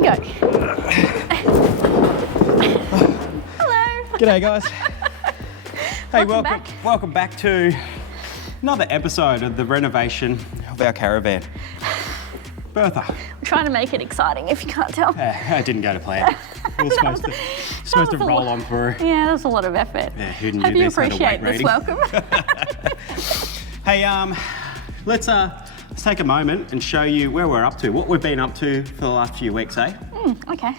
you go. Hello. G'day, guys. Hey, Welcome back to another episode of the renovation of our caravan. Bertha. I'm trying to make it exciting, if you can't tell. I didn't go to plan. We were supposed to roll on through. Yeah, that was a lot of effort. Yeah, who knew Hope you this had a appreciate weight this rating? welcome. Hey, let's take a moment and show you where we're up to, what we've been up to for the last few weeks, eh? Okay.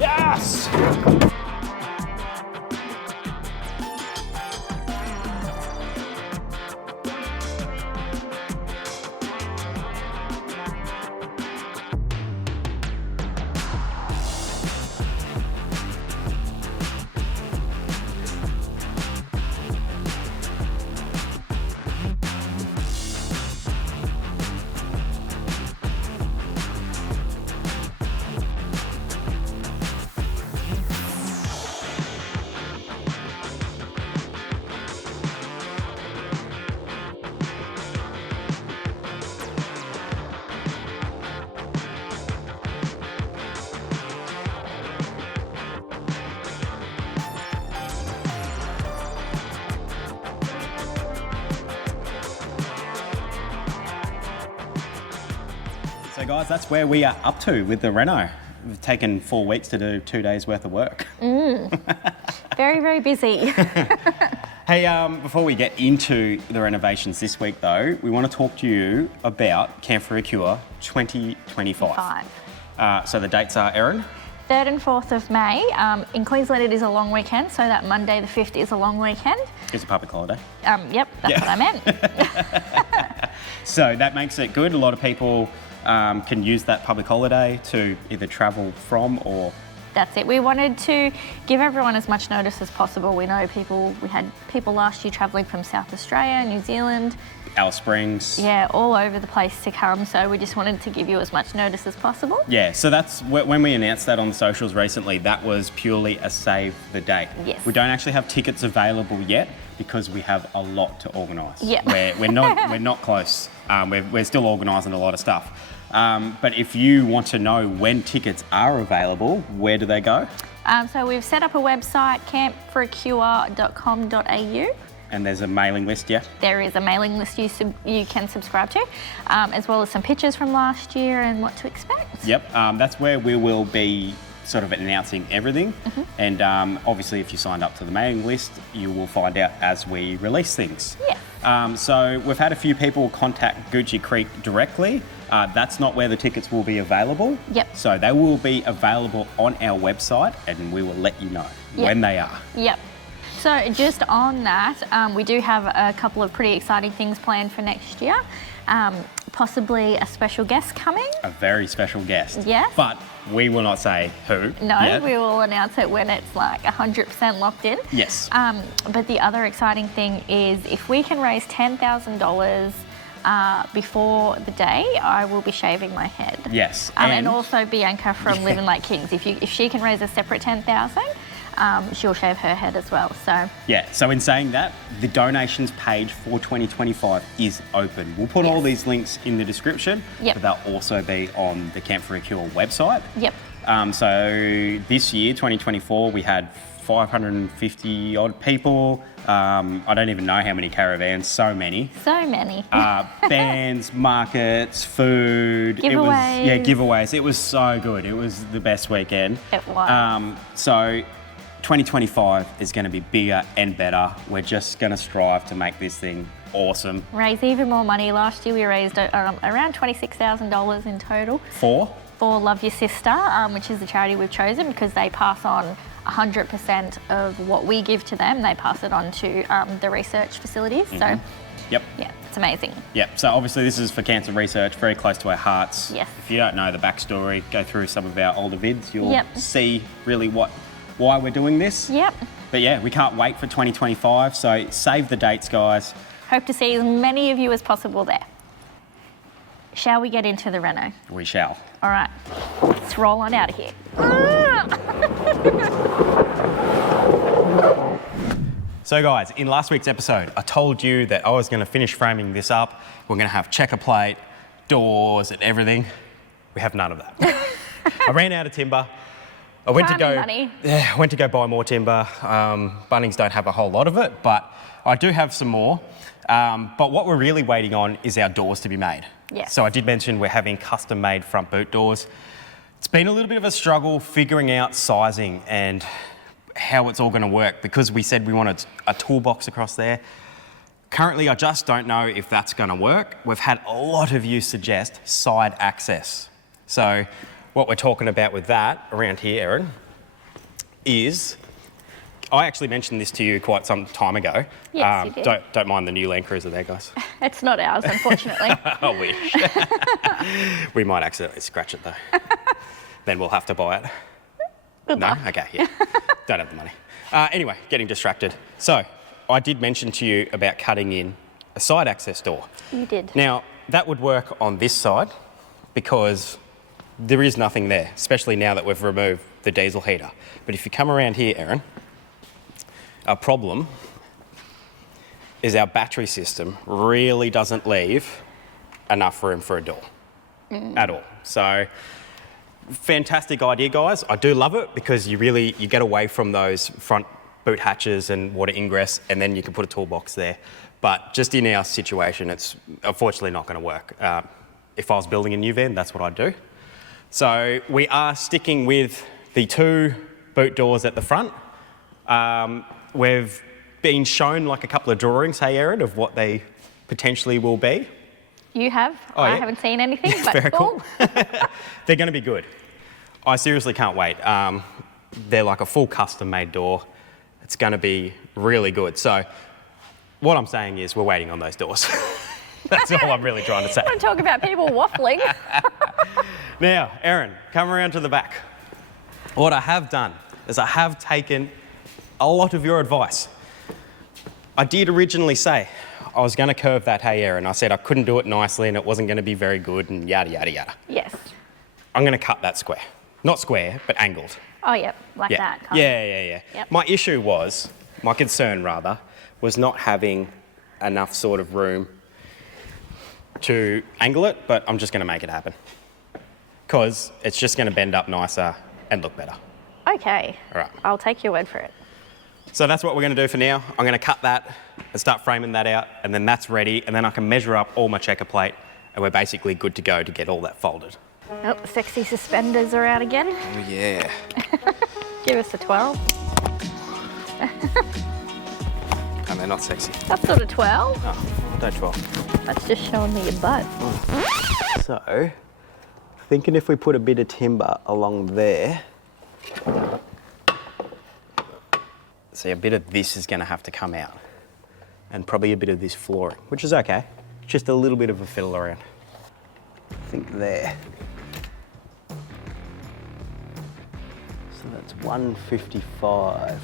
Yes! So guys, that's where we are up to with the reno. We've taken 4 weeks to do 2 days worth of work. Very, very busy. Hey, before we get into the renovations this week though, we want to talk to you about Camp for a Cure 2025. So the dates are, Erin? 3rd and 4th of May. In Queensland it is a long weekend, so that Monday the 5th is a long weekend. It's a public holiday. Yep, that's what I meant. So that makes it good. A lot of people can use that public holiday to either travel from or... That's it. We wanted to give everyone as much notice as possible. We know we had people last year travelling from South Australia, New Zealand. Alice Springs. Yeah, all over the place to come. So we just wanted to give you as much notice as possible. Yeah, so that's when we announced that on the socials recently, that was purely a save the date. Yes. We don't actually have tickets available yet because we have a lot to organise. Yeah. We're not close. We're still organising a lot of stuff. But if you want to know when tickets are available, where do they go? So we've set up a website, campforacure.com.au. And there's a mailing list, yeah? There is a mailing list you can subscribe to, as well as some pictures from last year and what to expect. Yep, that's where we will be sort of announcing everything. And obviously if you signed up to the mailing list, you will find out as we release things. Yeah. So we've had a few people contact Gucci Creek directly. That's not where the tickets will be available. Yep. So they will be available on our website and we will let you know when they are. Yep. So just on that, we do have a couple of pretty exciting things planned for next year. Possibly a special guest coming. A very special guest. Yes. But we will not say who. No, yet. we will announce it when it's like 100% locked in. Yes. But the other exciting thing is if we can raise $10,000 before the day, I will be shaving my head. Yes. And also Bianca from Living Like Kings. If she can raise a separate $10,000, she'll shave her head as well. So yeah, so in saying that, the donations page for 2025 is open. We'll put all these links in the description, but they'll also be on the Camp for a Cure website. Yep. So this year, 2024, we had 550 odd people. I don't even know how many caravans, so many. So many. Bands, markets, food. Giveaways. Giveaways. It was so good. It was the best weekend. It was. So 2025 is going to be bigger and better. We're just going to strive to make this thing awesome. Raise even more money. Last year we raised around $26,000 in total. For Love Your Sister, which is the charity we've chosen because they pass on 100% of what we give to them. They pass it on to the research facilities. So, yep. Yeah, it's amazing. Yep. So obviously this is for cancer research, very close to our hearts. Yes. If you don't know the backstory, go through some of our older vids. You'll Yep. see really why we're doing this. Yep. But yeah, we can't wait for 2025. So save the dates, guys. Hope to see as many of you as possible there. Shall we get into the reno? We shall. All right, let's roll on out of here. So guys, in last week's episode, I told you that I was going to finish framing this up. We're going to have checker plate, doors and everything. We have none of that. I ran out of timber. I went to go buy more timber. Bunnings don't have a whole lot of it, but I do have some more. But what we're really waiting on is our doors to be made. Yes. So I did mention we're having custom made front boot doors. It's been a little bit of a struggle figuring out sizing and how it's all going to work because we said we wanted a toolbox across there. Currently, I just don't know if that's going to work. We've had a lot of you suggest side access. So what we're talking about with that around here, Erin, is I actually mentioned this to you quite some time ago. Yes, you did. Don't mind the new Land Cruiser there, guys. It's not ours, unfortunately. I wish. We might accidentally scratch it though. Then we'll have to buy it. Good luck. Okay, yeah. Don't have the money. Anyway, getting distracted. So I did mention to you about cutting in a side access door. You did. Now, that would work on this side because there is nothing there, especially now that we've removed the diesel heater. But if you come around here, Erin, our problem is our battery system really doesn't leave enough room for a door at all. So fantastic idea, guys. I do love it because you get away from those front boot hatches and water ingress, and then you can put a toolbox there. But just in our situation, it's unfortunately not going to work. If I was building a new van, that's what I'd do. So we are sticking with the 2 boot doors at the front. We've been shown like a couple of drawings, hey Erin, of what they potentially will be. You have? Oh, yeah. I haven't seen anything, but Very cool. They're going to be good. I seriously can't wait. They're like a full custom-made door. It's going to be really good. So what I'm saying is we're waiting on those doors. That's all I'm really trying to say. I want to talk about people waffling. Now, Erin, come around to the back. What I have done is I have taken a lot of your advice. I did originally say I was going to curve that hay, Erin. I said I couldn't do it nicely and it wasn't going to be very good and yada, yada, yada. Yes. I'm going to cut that square. Not square, but angled. Oh, yep, like that. Kind of. Yeah. Yep. My concern rather, was not having enough sort of room to angle it, but I'm just going to make it happen. Because it's just going to bend up nicer and look better. Okay. All right. I'll take your word for it. So that's what we're going to do for now. I'm going to cut that and start framing that out, and then that's ready, and then I can measure up all my checker plate, and we're basically good to go to get all that folded. Oh, the sexy suspenders are out again. Oh, yeah. Give us a 12. And they're not sexy. That's not a 12. Oh, don't 12. That's just showing me your butt. So, thinking if we put a bit of timber along there, see, a bit of this is going to have to come out, and probably a bit of this flooring, which is okay. Just a little bit of a fiddle around. I think there. So that's 155.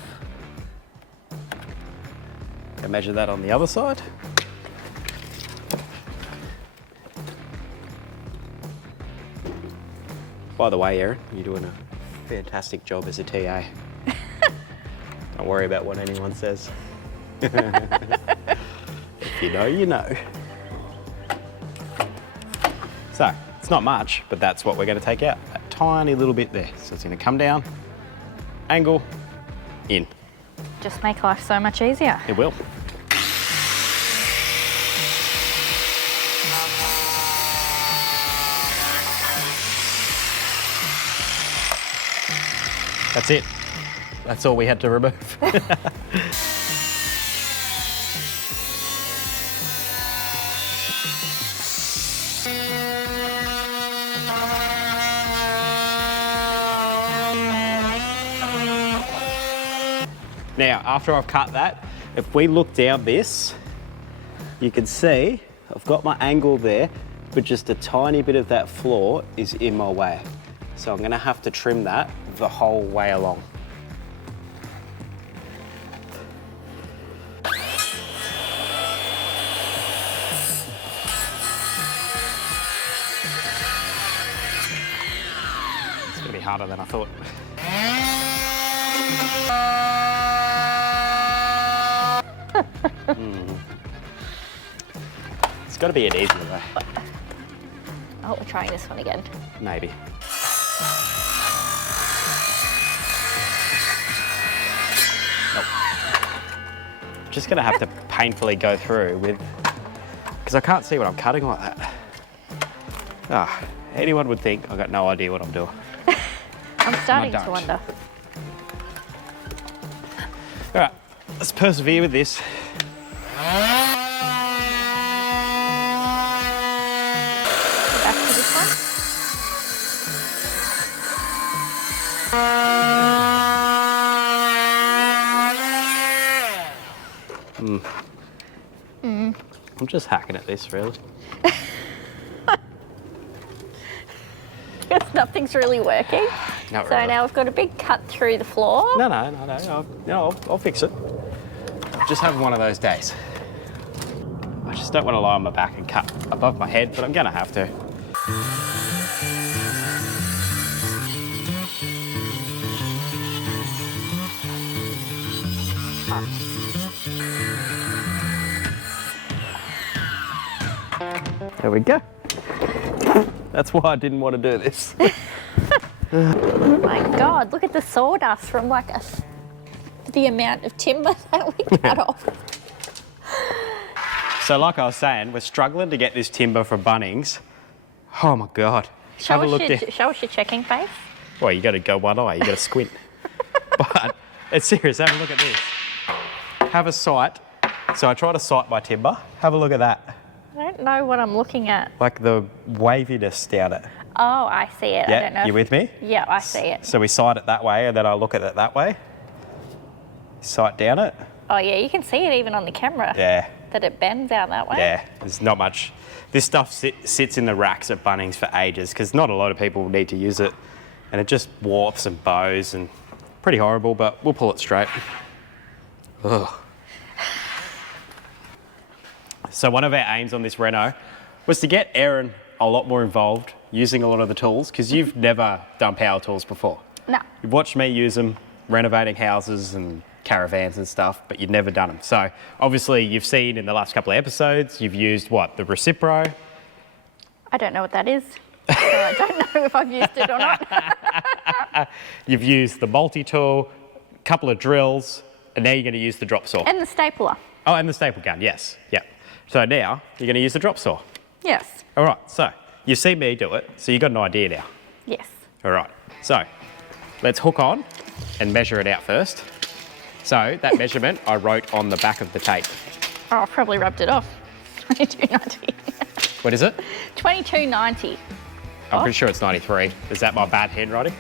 Go measure that on the other side. By the way, Erin, you're doing a fantastic job as a TA. Don't worry about what anyone says. If you know, you know. So, it's not much, but that's what we're going to take out. A tiny little bit there. So it's going to come down, angle, in. Just make life so much easier. It will. That's it. That's all we had to remove. Now, after I've cut that, if we look down this, you can see I've got my angle there, but just a tiny bit of that floor is in my way. So I'm gonna have to trim that the whole way along. It's gonna be harder than I thought. It's got to be an easier way. Oh, we're trying this one again. Maybe. Nope. Just going to have to painfully go through with, because I can't see what I'm cutting like that. Ah, anyone would think I've got no idea what I'm doing. I'm starting to wonder. All right, let's persevere with this. Back to this one. I'm just hacking at this, really. Because nothing's really working. Not So really. now we've got a big cut through the floor. No, I'll fix it. I'm just having one of those days. I just don't want to lie on my back and cut above my head, but I'm going to have to. There we go. That's why I didn't want to do this. Oh my God, look at the sawdust from like the amount of timber that we cut off. So like I was saying, we're struggling to get this timber from Bunnings. Oh my God. Show us your checking face. Well, you got to go one eye, you got to squint. But it's serious, have a look at this. Have a sight. So I try to sight my timber. Have a look at that. I don't know what I'm looking at. Like the waviness down it. Oh, I see it. Yeah, I don't know. you with me? Yeah, I see it. So we sight it that way and then I look at it that way. Sight down it. Oh yeah, you can see it even on the camera. Yeah. That it bends out that way. Yeah, there's not much. This stuff sits in the racks at Bunnings for ages because not a lot of people need to use it. And it just warps and bows and pretty horrible, but we'll pull it straight. Ugh. So one of our aims on this reno was to get Erin a lot more involved using a lot of the tools because you've never done power tools before. No. You've watched me use them, renovating houses and caravans and stuff, but you've never done them. So obviously you've seen in the last couple of episodes, you've used what, the Recipro? I don't know what that is. So I don't know if I've used it or not. You've used the multi-tool, a couple of drills, and now you're going to use the drop saw. And the stapler. Oh, and the staple gun, yes. Yep. So now you're going to use the drop saw. Yes. All right, so you've seen me do it, so you've got an idea now. Yes. All right, so let's hook on and measure it out first. So that measurement I wrote on the back of the tape. Oh, I probably rubbed it off. 22.90. What is it? 22.90. I'm pretty sure it's 93. Is that my bad handwriting?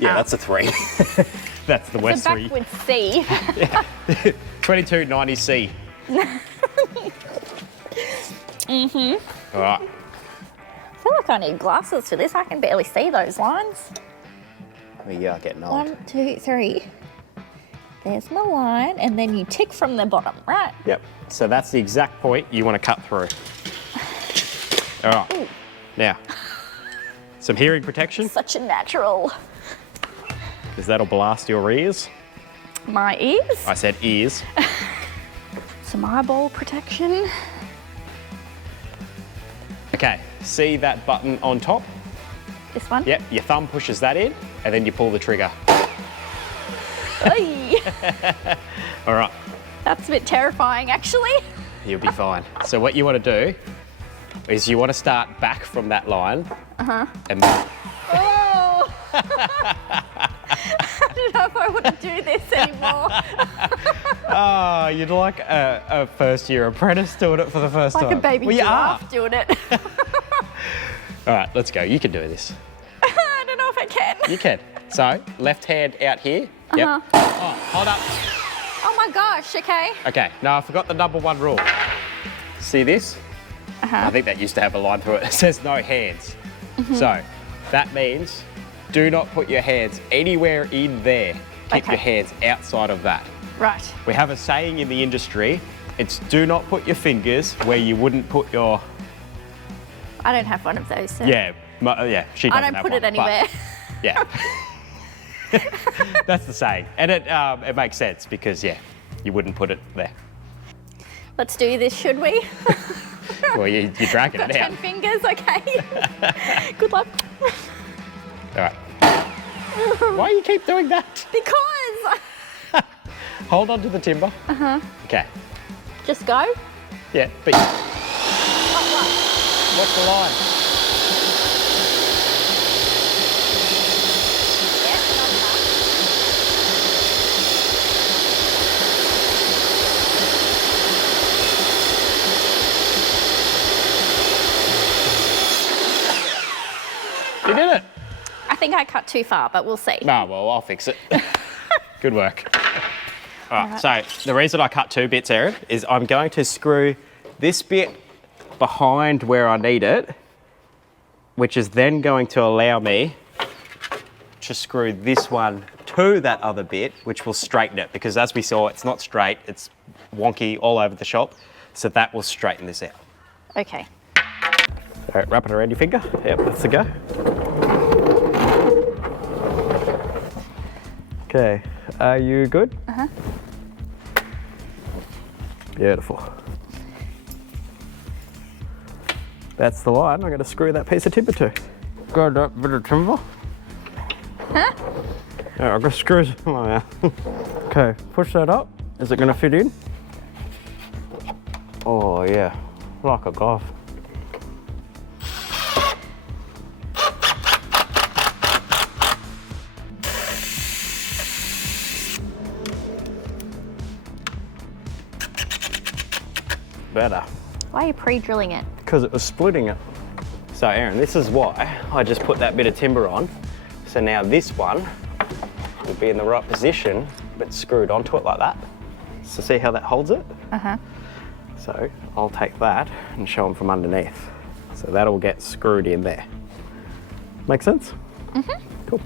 Yeah, that's a 3. That's the West So 3. backwards C. 2290C. All right. I feel like I need glasses for this. I can barely see those lines. We are getting old. 1, 2, 3. There's my line, and then you tick from the bottom, right? Yep. So that's the exact point you want to cut through. All right. Ooh. Now, some hearing protection, Such a natural. because that'll blast your ears. My ears. I said ears. Some eyeball protection. Okay, see that button on top? This one. Yep, your thumb pushes that in, and then you pull the trigger. Oy. All right, That's a bit terrifying, actually. you'll be fine. So what you want to do is you want to start back from that line. And Oh! I don't know if I want to do this anymore. oh, you'd like a first-year apprentice doing it for the first time. Like a baby well, you are. giraffe doing it. All right, let's go. You can do this. I don't know if I can. You can. So, left hand out here, Yep. Oh, hold up. Oh my gosh, okay. Okay, now I forgot the #1 rule. See this? I think that used to have a line through it. It says no hands. So that means do not put your hands anywhere in there. Keep your hands outside of that. Right. We have a saying in the industry, it's do not put your fingers where you wouldn't put your... I don't have one of those. So. Yeah, she doesn't I don't have put one, it anywhere. Yeah. That's the saying. And it makes sense because, yeah, you wouldn't put it there. Let's do this, should we? Well, you're dragging it out. 10 fingers, okay. Good luck. All right. Why do you keep doing that? Because. Hold on to the timber. Okay. Just go? Yeah, but... What's the line? You did it. I think I cut too far, but we'll see. No, well, I'll fix it. Good work. All right, so the reason I cut 2 bits, Erin, is I'm going to screw this bit behind where I need it, which is then going to allow me to screw this one to that other bit, which will straighten it, because as we saw, it's not straight, it's wonky all over the shop, so that will straighten this out. Okay. All right, wrap it around your finger. Yep, that's the go. Okay, are you good? Beautiful. That's the line I'm going to screw that piece of timber to. Got that bit of timber? Huh? Yeah, I've got screws in my mouth. Okay, push that up. Is it going to fit in? Oh yeah, like a glove. Better. Why are you pre-drilling it? Because it was splitting it. So Erin, this is why I just put that bit of timber on. So now this one will be in the right position, but screwed onto it like that. So see how that holds it? So I'll take that and show them from underneath. So that'll get screwed in there. Make sense? Cool.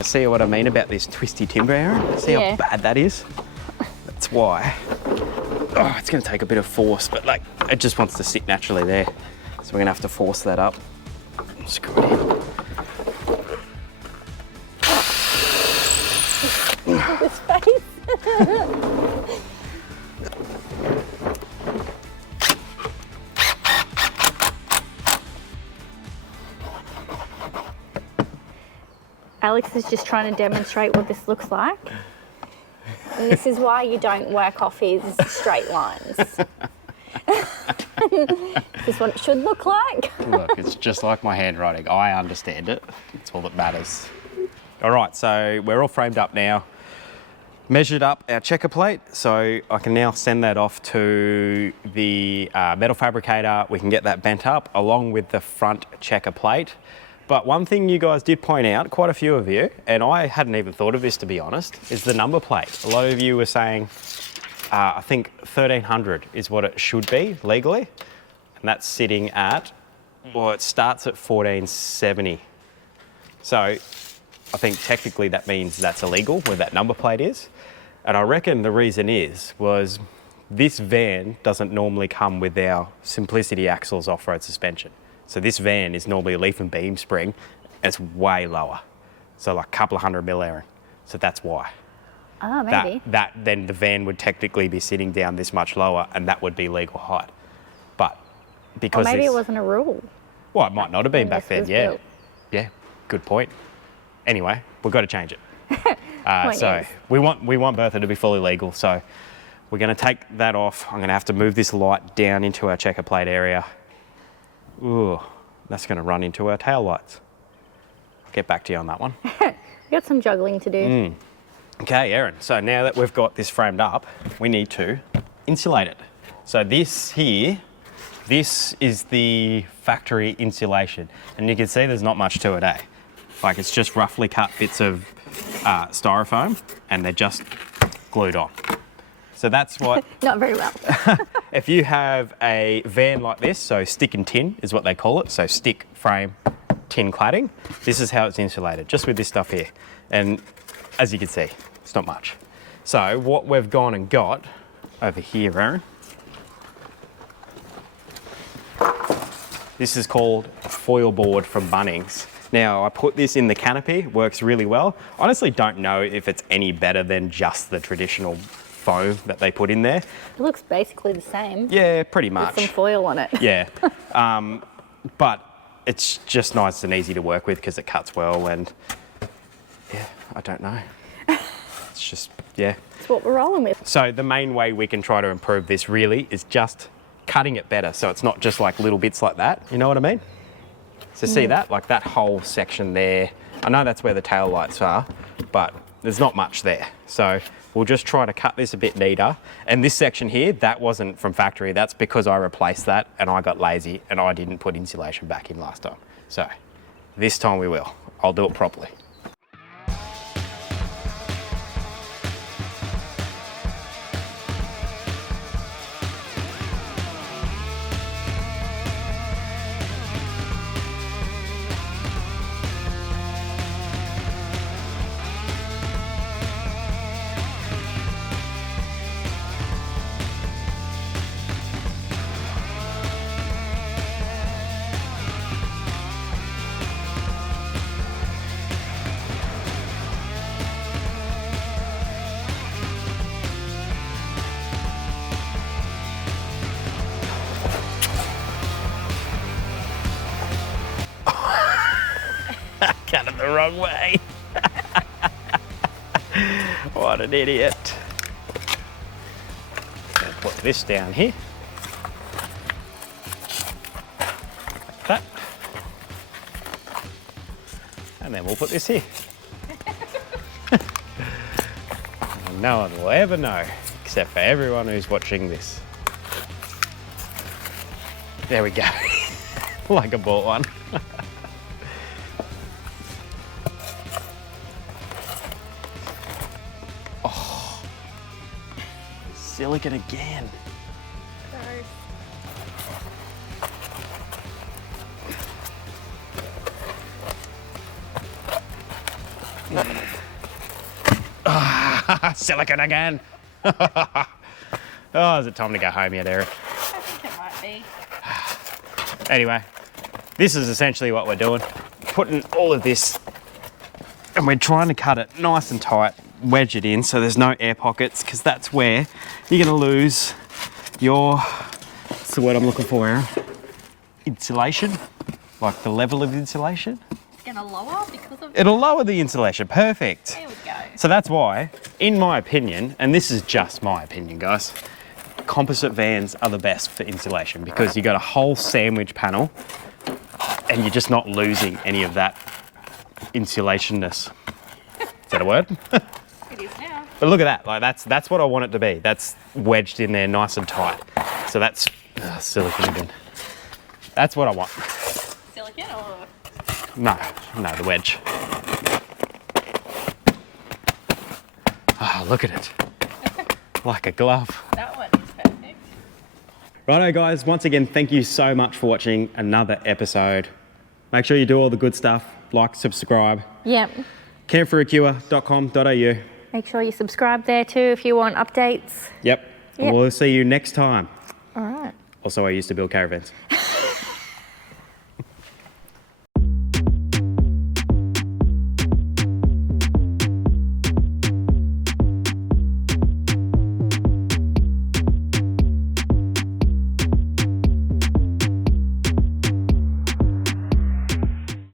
See what I mean about this twisty timber, Erin? See how bad that is? That's why. Oh, it's going to take a bit of force, but like it just wants to sit naturally there. So we're going to have to force that up. Screw it in. This face. Alex is just trying to demonstrate what this looks like. And this is why you don't work off his straight lines. This is what it should look like. Look, it's just like my handwriting. I understand it. It's all that matters. All right, so we're all framed up now. Measured up our checker plate, so I can now send that off to the metal fabricator. We can get that bent up along with the front checker plate. But one thing you guys did point out, quite a few of you, and I hadn't even thought of this to be honest, is the number plate. A lot of you were saying, I think 1300 is what it should be legally. And that's sitting at, well, it starts at 1470. So I think technically that means that's illegal where that number plate is. And I reckon the reason was this van doesn't normally come with our Simplicity Axles off-road suspension. So this van is normally a leaf and beam spring, and it's way lower. So like a couple of 100 mil, Erin. So that's why. Oh, maybe. Then the van would technically be sitting down this much lower, and that would be legal height. But because or maybe it wasn't a rule. Well, it might not have been back then, yeah. Built. Yeah, good point. Anyway, we've got to change it. So is. we want Bertha to be fully legal, so we're going to take that off. I'm going to have to move this light down into our checker plate area. Ooh, that's going to run into our tail lights. I'll get back to you on that one. We've got some juggling to do. Okay, Erin, so now that we've got this framed up, we need to insulate it. So this here This is the factory insulation, and you can see there's not much to it, eh? Like, it's just roughly cut bits of styrofoam, and they're just glued on. So that's what... Not very well. If you have a van like this, so stick and tin is what they call it, so stick, frame, tin cladding, this is how it's insulated, just with this stuff here. And as you can see, it's not much. So what we've gone and got over here, Erin, this is called a foil board from Bunnings. Now, I put this in the canopy, works really well. Honestly, don't know if it's any better than just the traditional foam that they put in there. It looks basically the same. Yeah, pretty much. With some foil on it. Yeah, but it's just nice and easy to work with because it cuts well, and yeah, I don't know. It's just, yeah. It's what we're rolling with. So the main way we can try to improve this really is just cutting it better, so it's not just like little bits like that, you know what I mean? So see that, like that whole section there, I know that's where the tail lights are, but there's not much there. So we'll just try to cut this a bit neater. And this section here, that wasn't from factory, that's because I replaced that and I got lazy and I didn't put insulation back in last time. So this time we will, I'll do it properly. Cut it the wrong way. What an idiot. Gonna put this down here. Like that. And then we'll put this here. And no one will ever know, except for everyone who's watching this. There we go. Like I bought one. Silicon again. Silicon again. Oh, is it time to go home yet, Erin? I think it might be. Anyway, this is essentially what we're doing. Putting all of this, and we're trying to cut it nice and tight, wedge it in so there's no air pockets, because that's where you're going to lose your, what's the word I'm looking for, Erin? Insulation, like the level of insulation. It's going to lower because of... It'll lower the insulation, perfect. There we go. So that's why, in my opinion, and this is just my opinion, guys, composite vans are the best for insulation because you got a whole sandwich panel and you're just not losing any of that insulationness. Is that a word? It is now. But look at that, like that's what I want it to be. That's wedged in there nice and tight. So that's silicon again. That's what I want. Silicon or? No, the wedge. Oh, look at it. Like a glove. That one is perfect. Righto guys, once again, thank you so much for watching another episode. Make sure you do all the good stuff, like, subscribe. Yep. cairnforaquila.com.au. Make sure you subscribe there too if you want updates. Yep. Yep. We'll see you next time. All right. Also, I used to build caravans.